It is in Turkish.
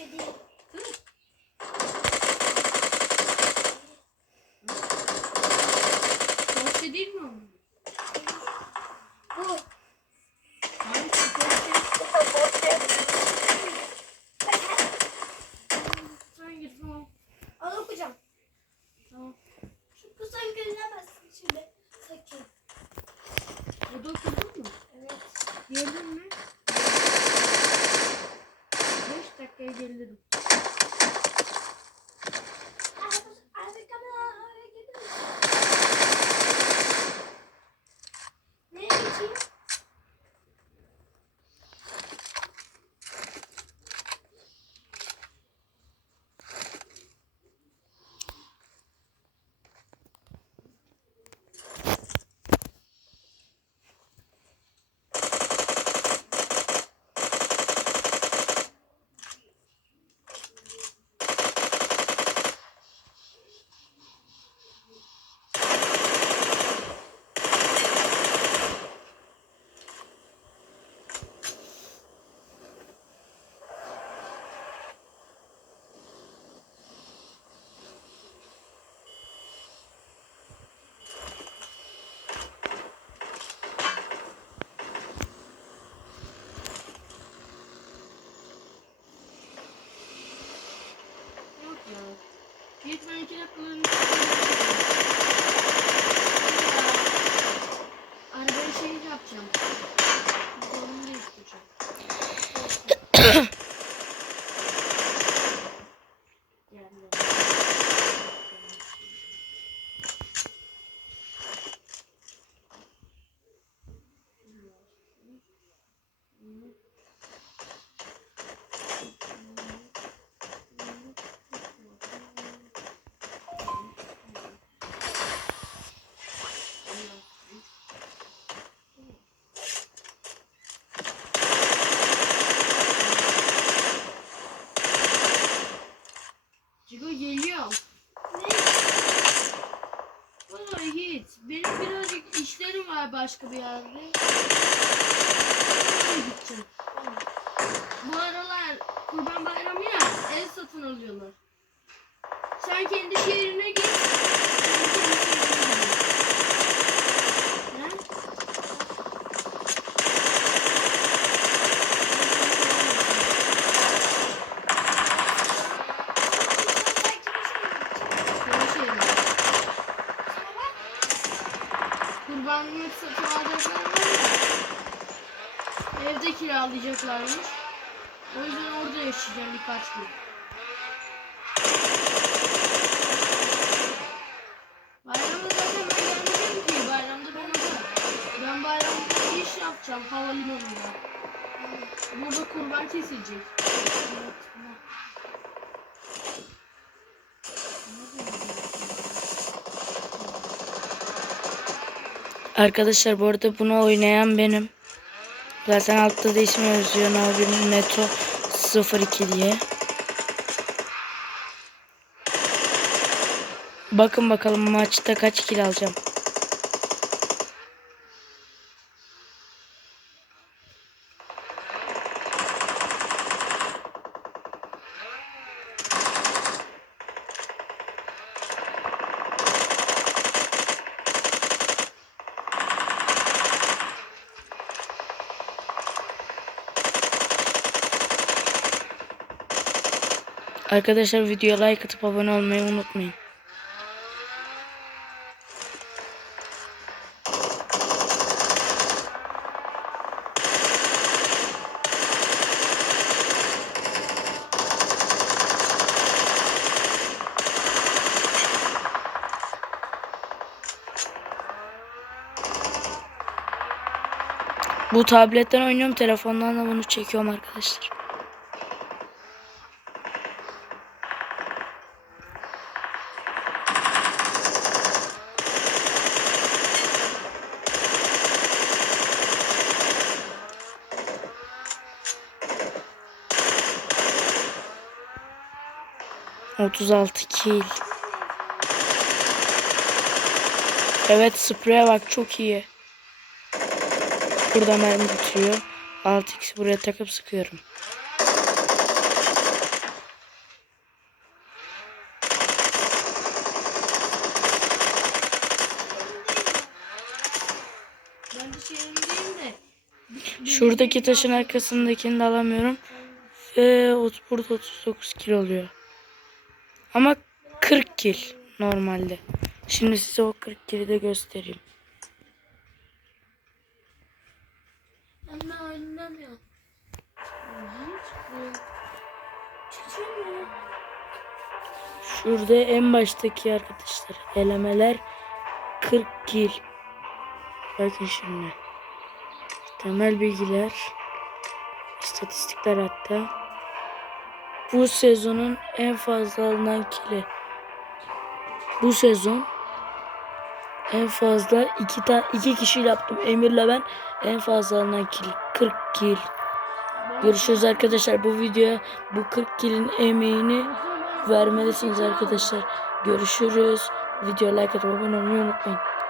şey değil. İki dakikalığını Arabayı şey yapacağım. Motorunu değiştireceğim. Geldi. Benim birazcık işlerim var başka bir yerde. Gideceğim. Bu aralar Kurban Bayramı ya el satın alıyorlar. Sen kendi şehrine git. Ben kendi şehrime gideyim. Ne? Kendi şehrime. Kurbanlık satın alacaklar var ya. Evde kiralayacaklarmış. O yüzden orada yaşayacağım birkaç gün. Bayramda zaten ben gelmeyeceğim ki. Bayramda ben orada. Ben bayramda iş yapacağım havalimanında. Burada kurban kesilecek. Arkadaşlar bu arada bunu oynayan benim. Zaten altta da ismi yazıyor. Abinin Meto 02 diye. Bakın bakalım maçta kaç kill alacağım. Arkadaşlar videoya like atıp abone olmayı unutmayın. Bu tabletten oynuyorum. Telefondan da bunu çekiyorum arkadaşlar. Otuz altı kill. Evet spreye bak çok iyi. Burada mermi bitiyor. 6x buraya takıp sıkıyorum. Şuradaki taşın arkasındakini de alamıyorum. Ve burada 39 kill oluyor. Ama 40 kill normalde. Şimdi size o 40 kill'i de göstereyim. Şurada en baştaki arkadaşlar elemeler 40 kill. Bakın şimdi. Temel bilgiler. istatistikler hatta. Bu sezonun en fazla alınan kili. Bu sezon en fazla iki ta iki kişiyle yaptım. Emir'le ben en fazla alınan kill 40 kill. Görüşürüz arkadaşlar. Bu videoya bu 40 kill'in emeğini vermelisiniz arkadaşlar. Görüşürüz. Video like atıp abone olmayı unutmayın.